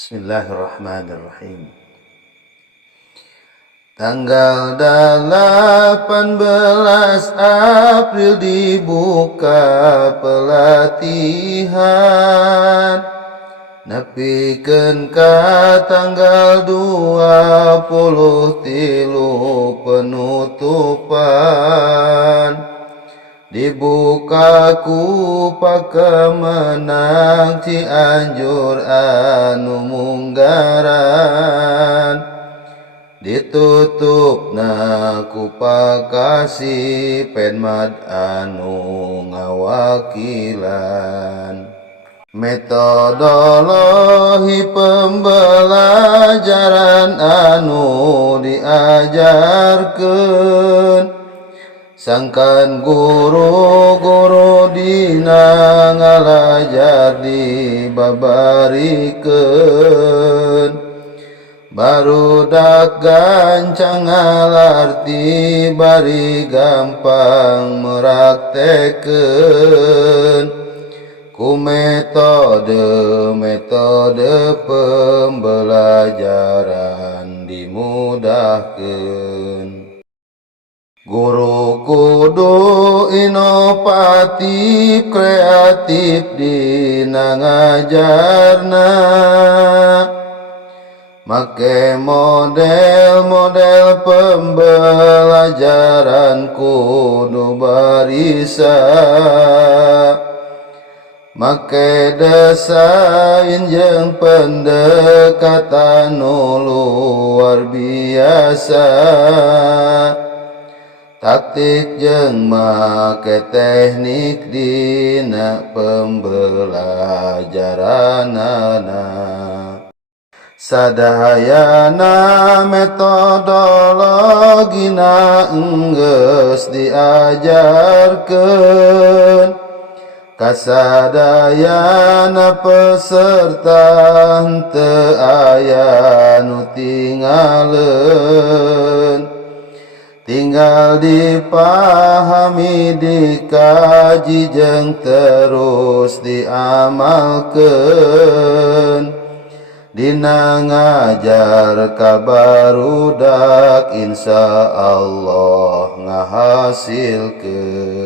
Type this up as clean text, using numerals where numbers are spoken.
Bismillahirrahmanirrahim. Tanggal 18 April dibuka pelatihan, nepikeun ka tanggal 23 penutupan. Dibuka ku pakemenang Cianjur anu munggaran, ditutupna ku Pakasi Penmad anu ngawakilan. Metodologi pembelajaran anu diajarkeun, sangkan guru-guru dina ngalajar dibabarikeun. Barudak gancang ngalarti bari gampang meraktekeun, ku metode pembelajaran dimudahkeun. Guru kudu inovatif, kreatif dina ngajarna, make model-model pembelajaran kudu barisa, make desain jeung pendekatan nu luar biasa, taktik jeung make teknik dina pembelajaranana. Sadayana metodologina enggeus diajarkeun, kasadayana peserta henteu aya nu tingaleun. Tinggal dipahami, dikaji, jeung terus diamalkeun. Dina ngajar ka barudak insya Allah ngahasilkeun.